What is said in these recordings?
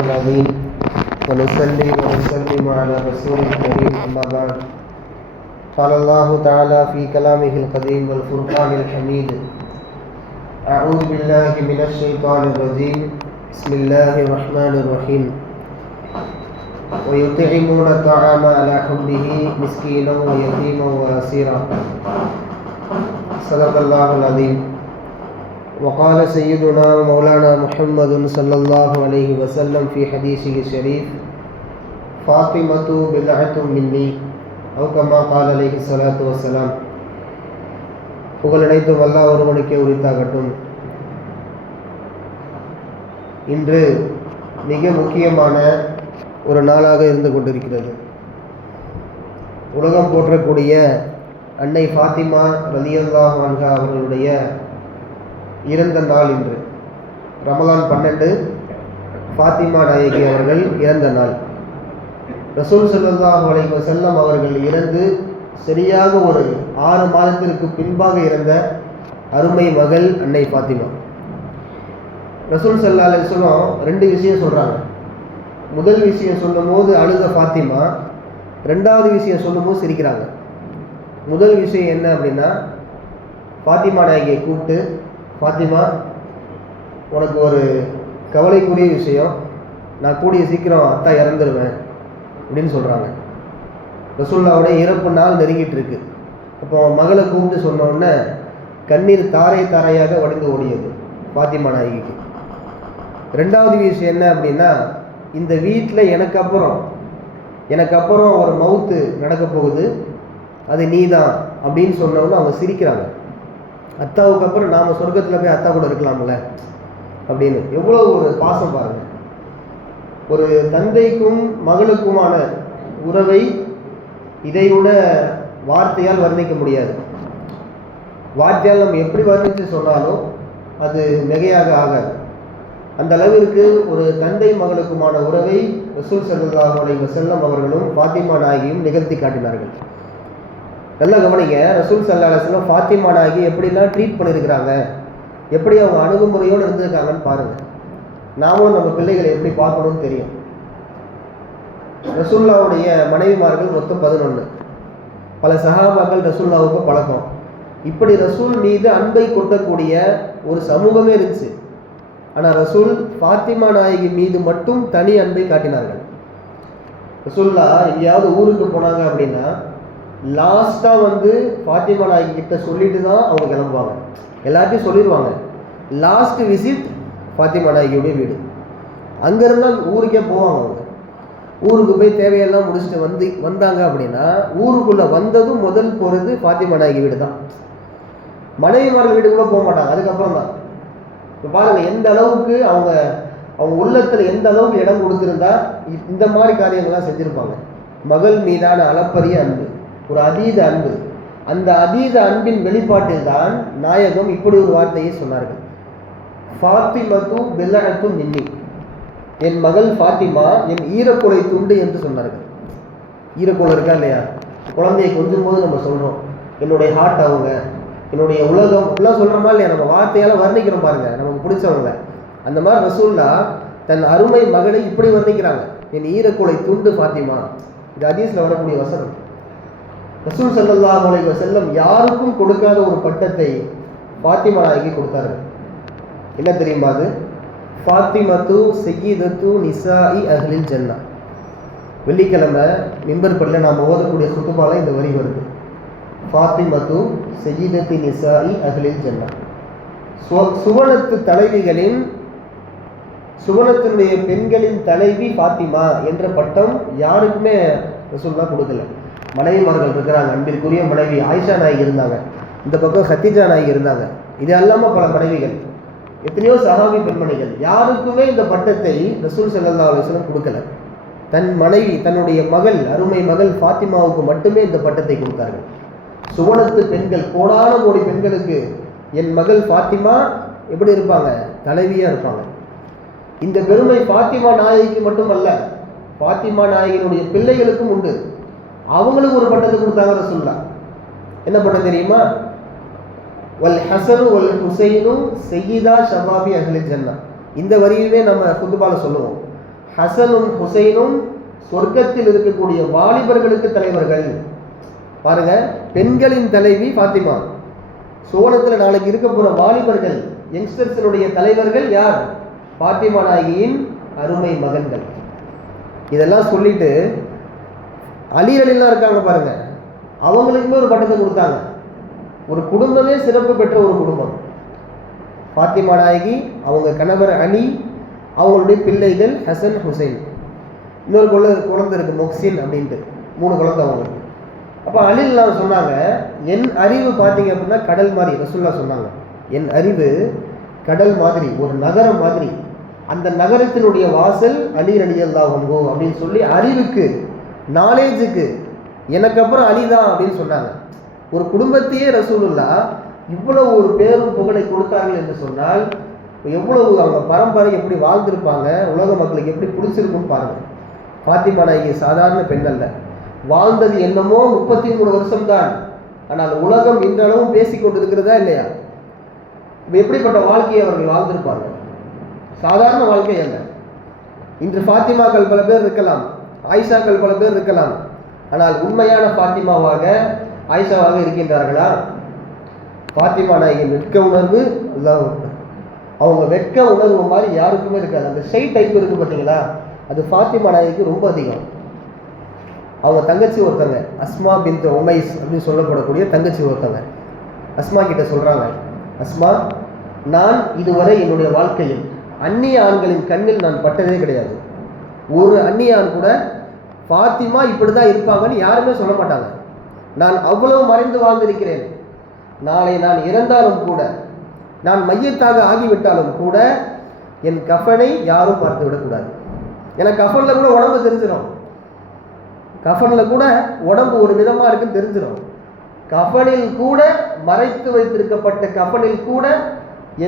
العظيم ونصلي ونسلم على رسول الكريم أما بعد قال الله تعالى في كلامه القديم والفرقان الحميد أعوذ بالله من الشيطان الرجيم بسم الله الرحمن الرحيم ويطعمون الطعام على حبه مسكينا ويتيما وأسيرا صدق الله العظيم وقال سيدنا مولانا محمد صلى الله عليه وسلم في حديثه الشريف فاطمة بضعة مني أو كما قال عليه الصلاة والسلام. புகழனைத்தும் அல்லாஹ் ஒருவனுக்கே உரித்தாகட்டும். இன்று மிக முக்கியமான ஒரு நாளாக இருந்து கொண்டிருக்கிறது. உலகம் போற்றக்கூடிய அன்னை ஃபாத்திமா ரலியல்லாஹு அன்ஹா அவர்களுடைய இறந்த நாள் இன்று. ரமலான் 12 ஃபாத்திமா நாயகி அவர்கள் இறந்த நாள். ரசூல் ஸல்லல்லாஹு அலைஹி வஸல்லம் அவர்கள் இறந்து சரியாக ஒரு 6 மாதத்திற்கு பின்பாக இறந்த அருமை மகள் அன்னை ஃபாத்திமா. ரசூல் ஸல்லல்லாஹு அலைஹி வஸல்லம் 2 விஷயம் சொல்கிறாங்க. முதல் விஷயம் சொல்லும்போது அழுத ஃபாத்திமா, 2வது விஷயம் சொல்லும்போது சிரிக்கிறாங்க. முதல் விஷயம் என்ன அப்படின்னா, ஃபாத்திமா நாயகியை கூப்பிட்டு, ஃபாத்திமா, உனக்கு ஒரு கவலைக்குரிய விஷயம், நான் கூடிய சீக்கிரம் அத்தா இறந்துடுவேன் அப்படின்னு சொல்கிறாங்க. ரசூலுல்லாஹ்வுடைய இறப்பு நாள் நெருங்கிட்டு இருக்கு. அப்போ மகளை கூப்பிட்டு சொன்னோடனே கண்ணீர் தாரை தாரையாக வடிந்து ஓடியது ஃபாத்திமா நாயகிக்கு. 2வது விஷயம் என்ன அப்படின்னா, இந்த வீட்டில் எனக்கு அப்புறம் ஒரு மவுத்து நடக்க போகுது, அது நீ தான் அப்படின்னு சொன்னோன்னு அவங்க சிரிக்கிறாங்க. அத்தாவுக்கு அப்புறம் நாம் சொர்க்கத்தில் போய் அத்தா கூட இருக்கலாம்ல அப்படின்னு. எவ்வளோ ஒரு பாசம் பாருங்கள். ஒரு தந்தைக்கும் மகளுக்குமான உறவை இதைவிட வார்த்தையால் வர்ணிக்க முடியாது. வார்த்தையால் நம்ம எப்படி வர்ணித்து சொன்னாலும் அது மிகையாக ஆகாது. அந்த அளவிற்கு ஒரு தந்தை மகளுக்குமான உறவை ரசூல் ஸல்லல்லாஹு அலைஹி வஸல்லம் அவர்களும் ஃபாத்திமா நாயகியும் நிகழ்த்தி காட்டினார்கள். நல்லா கவனிங்க. ரசூல் ஸல்லல்லாஹு அலைஹி வஸல்லம் ஃபாத்திமா நாயகி எப்படிலாம் ட்ரீட் பண்ணியிருக்கிறாங்க, எப்படி அவங்க அணுகுமுறையோடு இருந்திருக்காங்கன்னு பாருங்கள். நாமும் நம்ம பிள்ளைகளை எப்படி பார்க்கணும்னு தெரியும். ரசூலுல்லாஹ்வுடைய மனைவிமார்கள் மொத்தம் 11. பல சஹாபாக்கள் ரசூலுல்லாஹ்வுக்கு பழக்கம். இப்படி ரசூல் மீது அன்பை கொட்டக்கூடிய ஒரு சமூகமே இருந்துச்சு. ஆனால் ரசூல் ஃபாத்திமா நாயகி மீது மட்டும் தனி அன்பை காட்டினார்கள். ரசூலுல்லாஹ் எங்கேயாவது ஊருக்கு போனாங்க அப்படின்னா லாஸ்ட்டாக ஃபாத்திமா நாயகி கிட்ட சொல்லிட்டு தான் அவங்க கிளம்புவாங்க. எல்லாத்தையும் சொல்லிடுவாங்க. லாஸ்ட் விசிட் ஃபாத்திமா நாயகியுடைய வீடு. அங்கேருந்தான் ஊருக்கே போவாங்க. அவங்க ஊருக்கு போய் தேவையெல்லாம் முடிச்சுட்டு வந்தாங்க அப்படின்னா ஊருக்குள்ளே வந்ததும் முதல் போகிறது ஃபாத்திமா நாயகி வீடு தான். மனைவிமார்கள் வீடு கூட போக மாட்டாங்க. அதுக்கப்புறம் தான். இப்போ பாருங்கள், எந்த அளவுக்கு அவங்க உள்ளத்தில் எந்த அளவுக்கு இடம் கொடுத்துருந்தா இந்த மாதிரி காரியங்கள்லாம் செஞ்சுருப்பாங்க. மகள் மீதான அளப்பரிய அன்பு, ஒரு அதீத அன்பு. அந்த அதீத அன்பின் வெளிப்பாட்டில் தான் நாயகம் இப்படி ஒரு வார்த்தையை சொன்னார்கள். ஃபாத்திமத்து பில்அத்து மின்னி, என் மகள் ஃபாத்திமா என் ஈரக்குலை துண்டு என்று சொன்னார்கள். ஈரக்குலை இருக்கா இல்லையா? குழந்தையை கொஞ்சம் போது நம்ம சொல்கிறோம், என்னுடைய ஹார்ட் அவங்க, என்னுடைய உலகம் எல்லாம் சொல்கிறோமா இல்லையா? நம்ம வார்த்தையால் வர்ணிக்கிறோம் பாருங்கள், நமக்கு பிடிச்சவங்கள. அந்த மாதிரி ரசூலுல்லாஹ் தன் அருமை மகளை இப்படி வர்ணிக்கிறாங்க, என் ஈரக்குலை துண்டு ஃபாத்திமா. இது ஹதீஸ்ல வரக்கூடிய வசனம். ரசூல் ஸல்லல்லாஹு அலைஹி வஸல்லம் யாருக்கும் கொடுக்காத ஒரு பட்டத்தை ஃபாத்திமா நாயகி கொடுத்தார்கள். என்ன தெரியுமா அது? ஃபாத்திமத்து சய்யிதத்து நிசாஇ அஹ்லில் ஜன்னா. வெள்ளிக்கிழமை மிம்பர் படியில் நாம் ஓதக்கூடிய குத்துபால இந்த வரி வருது. ஃபாத்திமத்து சய்யிதத்து நிசாஇ அஹ்லில் ஜன்னா. சுவனத்து தலைவிகளின், சுவனத்தினுடைய பெண்களின் தலைவி ஃபாத்திமா என்ற பட்டம் யாருக்குமே ரசூலுல்லாஹ் கொடுக்கல. மனைவிமார்கள் இருக்கிறாங்க. அன்பிற்குரிய மனைவி ஆயிஷா நாயகி இருந்தாங்க, இந்த பக்கம் ஹதீஜா நாயகி இருந்தாங்க. இது அல்லாமல் பல மனைவிகள், எத்தனையோ சஹாபி பெண்மணிகள். யாருக்குமே இந்த பட்டத்தை ரசூல் ஸல்லல்லாஹு அலைஹி வஸல்லம் கொடுக்கல. தன் மனைவி, தன்னுடைய மகள், அருமை மகள் ஃபாத்திமாவுக்கு மட்டுமே இந்த பட்டத்தை கொடுத்தார்கள். சுவனத்து பெண்கள், கோடான கோடி பெண்களுக்கு என் மகள் ஃபாத்திமா எப்படி இருப்பாங்க? தலைவியாக இருப்பாங்க. இந்த பெருமை ஃபாத்திமா நாயகிக்கு மட்டுமல்ல, ஃபாத்திமா நாயகியினுடைய பிள்ளைகளுக்கும் உண்டு. அவங்களுக்கு ஒரு பட்டத்தை கொடுத்தாங்க ரசூலுல்லாஹ். என்ன பட்டம் தெரியுமா? வல் ஹசனு வல் ஹுசைனு சையிதா ஷபாபி அஹ்லில் ஜன்னா. இந்த வரியுமே நம்ம குத்துபால சொல்லுவோம். ஹசனும் ஹுசைனும் சொர்க்கத்தில் இருக்கக்கூடிய வாலிபர்களுக்கு தலைவர்கள். பாருங்க, பெண்களின் தலைவி ஃபாத்திமா, சோனத்தில் நாளைக்கு இருக்க போற வாலிபர்கள் யங்ஸ்டர்ஸினுடைய தலைவர்கள் யார்? ஃபாத்திமா நாயகியின் அருமை மகன்கள். இதெல்லாம் சொல்லிட்டு அலி அலிலாம் இருக்காங்க பாருங்க, அவங்களுக்குமே ஒரு பட்டத்தை கொடுத்தாங்க. ஒரு குடும்பமே சிறப்பு பெற்ற ஒரு குடும்பம். ஃபாத்திமா நாயகி, அவங்க கணவர் அலி, அவங்களுடைய பிள்ளைகள் ஹசன் ஹுசைன், இன்னொரு குழந்தை இருக்கு மொஹ்சின் அப்படின்ட்டு, 3 குழந்தை அவங்களுக்கு. அப்போ அலிலாம் சொன்னாங்க, என் அறிவு பார்த்தீங்க அப்படின்னா கடல் மாதிரி. ரசூலுல்லாஹ் சொன்னாங்க, என் அறிவு கடல் மாதிரி, ஒரு நகரம் மாதிரி. அந்த நகரத்தினுடைய வாசல் அலி ரலியல்லாஹு அன்ஹு அப்படின்னு சொல்லி அறிவுக்கு, நாலேஜுக்கு எனக்கு அப்புறம் அலி தான் அப்படின்னு சொன்னாங்க. ஒரு குடும்பத்தையே ரசூலுல்லாஹ் இவ்வளவு ஒரு பேரும் புகழை கொடுத்தார்கள் என்று சொன்னால் எவ்வளவு அவங்க பரம்பரை எப்படி வாழ்ந்திருப்பாங்க, உலக மக்களுக்கு எப்படி பிடிச்சிருக்குன்னு பாருங்க. ஃபாத்திமா நாயகி சாதாரண பெண் அல்ல. வாழ்ந்தது என்னமோ 33 வருஷம்தான். ஆனால் உலகம் இன்றளவும் பேசிக்கொண்டிருக்கிறதா இல்லையா? எப்படிப்பட்ட வாழ்க்கையை அவர்கள் வாழ்ந்திருப்பாங்க? சாதாரண வாழ்க்கை அல்ல. இன்று ஃபாத்திமாக்கள் பல பேர் இருக்கலாம், ஆயிஷாக்கள் பல பேர் இருக்கலாம். ஆனால் உண்மையான ஃபாத்திமாவாக ஆயிஷாவாக இருக்கின்றார்களா? ஃபாத்திமா நாயகின் வெட்க உணர்வு அல்லாஹ், அவங்க வெட்க உணர்வு மாதிரி யாருக்குமே இருக்காது. அந்த ஷை டைப் இருக்கு பார்த்தீங்களா, அது ஃபாத்திமா நாயகிக்கு ரொம்ப அதிகம். அவங்க தங்கச்சி ஒருத்தங்க, அஸ்மா பின்த் உமைஸ் அப்படின்னு சொல்லப்படக்கூடிய தங்கச்சி ஒருத்தங்க, அஸ்மா கிட்ட சொல்றாங்க, அஸ்மா, நான் இதுவரை என்னுடைய வாழ்க்கையில் அந்நிய ஆண்களின் கண்ணில் நான் பட்டதே கிடையாது. ஒரு அந்நிய ஆண் கூட ஃபாத்திமா இப்படி தான் இருப்பாங்கன்னு யாருமே சொல்ல மாட்டாங்க. நான் அவ்வளவு மறைந்து வாழ்ந்திருக்கிறேன். நாளை நான் இறந்தாலும் கூட, நான் மையத்தாக ஆகிவிட்டாலும் கூட என் கஃபனை யாரும் பார்த்து விடக்கூடாது. எனக்கு கஃபனில் கூட உடம்பு தெரிஞ்சிடும். கஃபனில் கூட உடம்பு ஒரு விதமாக இருக்குன்னு தெரிஞ்சிடும். கஃபனில் கூட, மறைத்து வைத்திருக்கப்பட்ட கஃபனில் கூட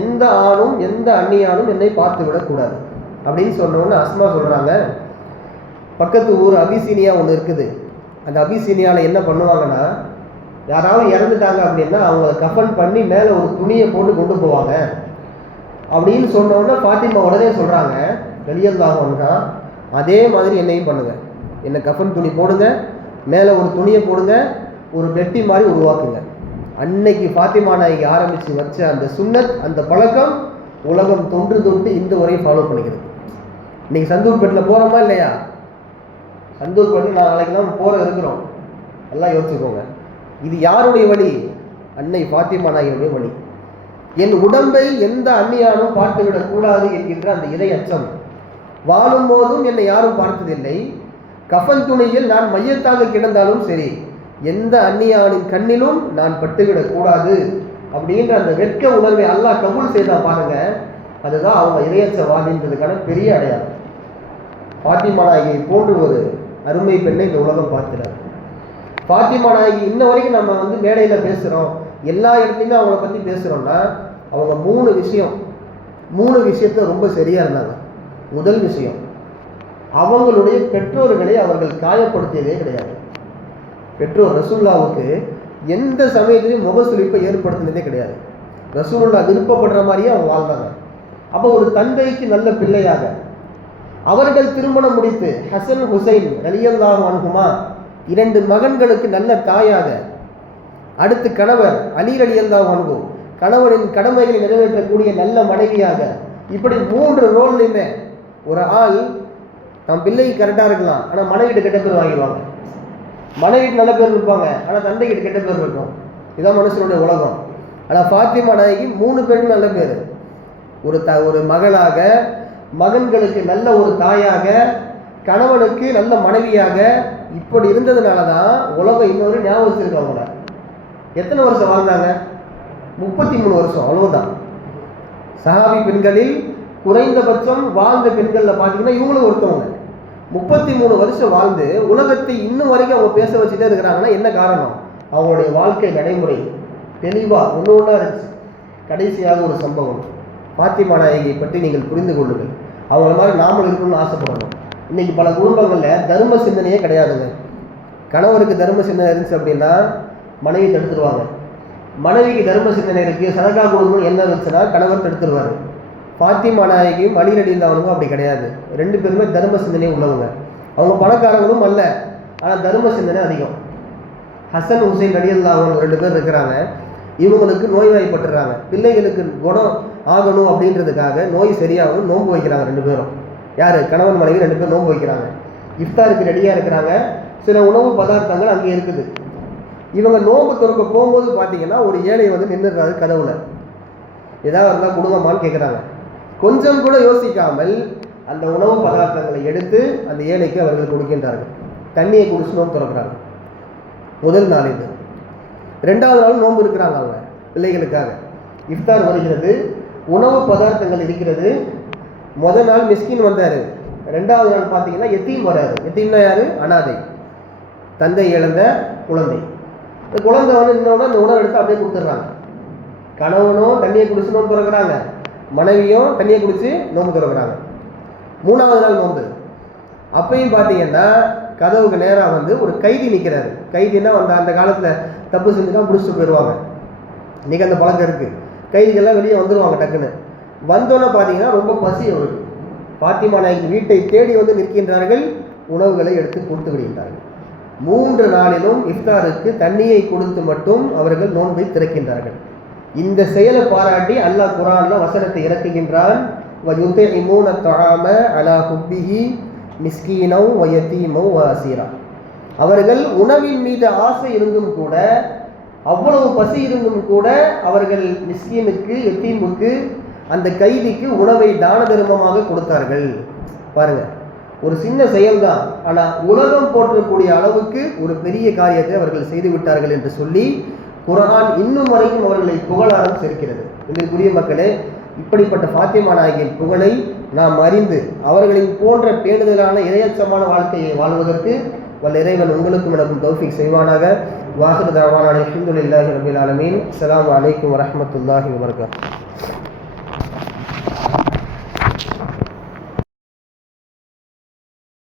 எந்த ஆணும் எந்த அந்நியானும் என்னை பார்த்து விடக்கூடாது அப்படின்னு சொன்னோன்னு அஸ்மா சொல்கிறாங்க, பக்கத்து ஊர் அபிசீனியா ஒன்று இருக்குது. அந்த அபிசீனியாவில் என்ன பண்ணுவாங்கன்னா, யாராவது இறந்துட்டாங்க அப்படின்னா அவங்கள கஃபன் பண்ணி மேலே ஒரு துணியை போட்டு கொண்டு போவாங்க அப்படின்னு சொன்னோன்னா ஃபாத்திமா உடனே சொல்கிறாங்க, ரலியல்லாஹு அன்ஹா, அதே மாதிரி என்னையும் பண்ணுங்க. என்னை கஃபன் துணி போடுங்க, மேலே ஒரு துணியை போடுங்க, ஒரு பெட்டி மாதிரி உருவாக்குங்க. அன்னைக்கு ஃபாத்திமா நாயகி ஆரம்பித்து வச்ச அந்த சுன்னத், அந்த பழக்கம் உலகம் தொன்று தொட்டு இன்று வரையும் ஃபாலோ பண்ணிக்கிறது. இன்னைக்கு சந்தூர்பேட்டில் போகிறோமா இல்லையா? சந்தூர்பேட்டில் நாளைக்கெல்லாம் போகிற இருக்கிறோம். எல்லாம் யோசிச்சுக்கோங்க. இது யாருடைய வழி? அன்னை ஃபாத்திமா நாயகியுடைய வழி. என் உடம்பை எந்த அந்நியானும் பார்த்துவிடக் கூடாது என்கின்ற அந்த இறை அச்சம். வாழும் போதும் என்னை யாரும் பார்த்ததில்லை. கஃபன் துணியில் நான் மையத்தாக கிடந்தாலும் சரி, எந்த அந்நியானின் கண்ணிலும் நான் பட்டுவிடக் கூடாது அப்படின்ற அந்த வெட்க உணர்வை அல்லாஹ் கபூல் செய்தா பாருங்க. அதுதான் அவங்க இறையச்சவாதின்றதுக்கான பெரிய அடையாளம். ஃபாத்திமா நாயகியை போன்று ஒரு அருமை பெண்ணை இந்த உலகம் பார்க்கிறார். ஃபாத்திமா நாயகி இன்ன வரைக்கும் நம்ம மேடையில் பேசுகிறோம், எல்லா இடத்துலையுமே அவங்கள பற்றி பேசுகிறோம்னா அவங்க 3 விஷயத்துல ரொம்ப சரியாக இருந்தாங்க. முதல் விஷயம், அவங்களுடைய பெற்றோர்களை அவர்கள் காயப்படுத்தியதே கிடையாது. பெற்றோர் ரசூலுல்லாவுக்கு எந்த சமயத்திலையும் முகசுளிப்பை ஏற்படுத்தினதே கிடையாது. ரசூலுல்லாஹ் விருப்பப்படுற மாதிரியே அவங்க வாழ்ந்தாங்க. அப்போ ஒரு தந்தைக்கு நல்ல பிள்ளையாக, அவர்கள் திருமணம் முடித்து ஹசன் ஹுசைன் ரலியல்லாஹு அன்ஹுமா 2 மகன்களுக்கு நல்ல தாயாக, அடுத்து கணவர் அலி ரலியல்லாஹு அன்ஹு கணவனின் கடமைகளை நிறைவேற்றக்கூடிய நல்ல மனைவியாக, இப்படி 3 ரோல்லையுமே ஒரு ஆள் தன் பிள்ளைக்கு கரெக்டாக இருக்கலாம், ஆனால் மனைவிட்டு கெட்ட பேர் வாங்கிடுவாங்க. மனைவிட்டு நல்ல பேர் இருப்பாங்க, ஆனால் தந்தைக்கிட்ட கெட்ட பேர் இருக்கும். இதுதான் மனுஷனுடைய உலகம். ஆனால் ஃபாத்திமா நாயகி 3 பேருக்கும் நல்ல பேர். ஒரு மகளாக, மகன்களுக்கு நல்ல ஒரு தாயாக, கணவனுக்கு நல்ல மனைவியாக, இப்படி இருந்ததுனால தான் உலகம் இன்னொரு ஞாபகம் வச்சிருக்கு. அவங்கள எத்தனை வருஷம் வாழ்ந்தாங்க? 33 வருஷம், அவ்வளவுதான். சஹாபி பெண்களில் குறைந்தபட்சம் வாழ்ந்த பெண்களில் பார்த்தீங்கன்னா இவங்களும் ஒருத்தவங்க. 33 வருஷம் வாழ்ந்து உலகத்தை இன்னும் வரைக்கும் அவங்க பேச வச்சுட்டே இருக்கிறாங்கன்னா என்ன காரணம்? அவங்களுடைய வாழ்க்கை நடைமுறை தெளிவாக ஒன்றா இருந்துச்சு. கடைசியாக ஒரு சம்பவம், ஃபாத்திமா நாயகியை பற்றி நீங்கள் புரிந்து கொள்ளுங்கள். அவங்கள மாதிரி நாமளும் இருக்கணும்னு ஆசைப்படணும். இன்னைக்கு பல குடும்பங்களில் தர்ம சிந்தனையே கிடையாதுங்க. கணவருக்கு தர்ம சிந்தனை இருந்துச்சு அப்படின்னா மனைவி தடுத்துருவாங்க. மனைவிக்கு தர்ம சிந்தனை இருக்குது, சதகா கொடுக்கணும்னு என்ன இருந்துச்சுன்னா கணவர் தடுத்துருவார். ஃபாத்திமா நாயகியும் அலி ரலியல்லாஹு அப்படி கிடையாது. ரெண்டு பேருமே தர்ம சிந்தனை உள்ளவங்க. அவங்க பணக்காரங்களும் அல்ல, ஆனால் தர்ம சிந்தனை அதிகம். ஹசன் ஹுசைன் ரலியல்லாஹு ரெண்டு பேர் இருக்கிறாங்க. இவங்களுக்கு நோய்வாய்ப்பட்டுறாங்க. பிள்ளைகளுக்கு குணம் ஆகணும் அப்படின்றதுக்காக நோய் சரியாகணும் நோன்பு வைக்கிறாங்க ரெண்டு பேரும். யார்? கணவன் மனைவி ரெண்டு பேரும் நோன்பு வைக்கிறாங்க. இஃப்தாருக்கு ரெடியாக இருக்கிறாங்க. சில உணவு பதார்த்தங்கள் அங்கே இருக்குது. இவங்க நோன்பு திறக்க போகும்போது பார்த்தீங்கன்னா ஒரு ஏழை வந்து நின்றுறாரு கதவுல. ஏதாவது இருந்தால் கொடுங்கம்மான்னு கேட்குறாங்க. கொஞ்சம் கூட யோசிக்காமல் அந்த உணவு பதார்த்தங்களை எடுத்து அந்த ஏழைக்கு அவர்கள் கொடுக்கின்றார்கள். தண்ணியை குடிச்சு நோன்பு திறக்கிறாங்க. முதல் நாள் இது. ரெண்டாவது நாள் நோன்பு இருக்கிறாங்க அவங்க பிள்ளைகளுக்காக. இஃப்தார் வருகிறது, உணவு பதார்த்தங்கள் இருக்கிறது. முதல் நாள் மிஸ்கின் வந்தார். ரெண்டாவது நாள் பார்த்தீங்கன்னா எத்தீம் வராரு. எத்தீம்னா யாரு? அனாதை, தந்தை இழந்த குழந்தை. இந்த குழந்தை வந்து இன்னொன்று அந்த உணவு எடுத்து அப்படியே கொடுத்துட்றாங்க. கணவனும் தண்ணியை குடிச்சு நோன்பு திறக்கிறாங்க, மனைவியும் தண்ணியை குடிச்சு நோன்பு திறக்கிறாங்க. மூணாவது நாள் நோன்பு. அப்பையும் பார்த்தீங்கன்னா கதவுக்கு நேராக வந்து ஒரு கைதி நிற்கிறாரு. கைதினா அந்த காலத்தில் தப்பு செஞ்சுதான் பிடிச்சிட்டு போயிடுவாங்க. இன்றைக்கி அந்த பழக்கம் இருக்குது. கைதிகள்லாம் வெளியே வந்துடுவாங்க டக்குன்னு. வந்தோன்னே பார்த்தீங்கன்னா ரொம்ப பசி அவருக்கு. ஃபாத்திமா நாயகி வீட்டை தேடி வந்து நிற்கின்றார்கள், உணவுகளை எடுத்து கொடுத்து விடுகின்றார்கள். 3 நாளிலும் இஃப்தாருக்கு தண்ணியை கொடுத்து மட்டும் அவர்கள் நோன்பை திறக்கின்றார்கள். இந்த செயலை பாராட்டி அல்லாஹ் குர்ஆன்ல வசனத்தை இறக்குகின்றான். வயுத்இமூன தஆம அலா ஹுப்பிஹி மிஸ்கீனவ் வயதீமவ் வஅஸீரா. அவர்கள் உணவின் மீது ஆசை இருந்தும் கூட, அவ்வளவு பசி இருந்தும் கூட அவர்கள் மிஸ்கீனுக்கு, யத்தீமுக்கு, அந்த கைதிக்கு உணவை தான தர்மமாக கொடுத்தார்கள். பாருங்க, ஒரு சின்ன செயல்தான், ஆனால் உலகம் போற்றக்கூடிய அளவுக்கு ஒரு பெரிய காரியத்தை அவர்கள் செய்து விட்டார்கள் என்று சொல்லி குர்ஆன் இன்னும் வரைக்கும் அவர்களை புகழாரம் சேர்க்கிறது. இதற்குரிய மக்களே, இப்படிப்பட்ட ஃபாத்திமா நாயகியின் புகழை நாம் அறிந்து அவர்களின் போன்ற பேணுதலான இரையச்சமான வாழ்க்கையை வாழ்வதற்கு வல்ல இறைவன் உங்களுக்கும் எனக்கும் தௌஃபீக் செய்வானாக. வாஹிரு தஅவானா அல்ஹம்துலில்லாஹி ரப்பில் ஆலமீன். அஸ்ஸலாமு அலைக்கும் வரஹ்மத்துல்லாஹி வபரகாத்துஹு.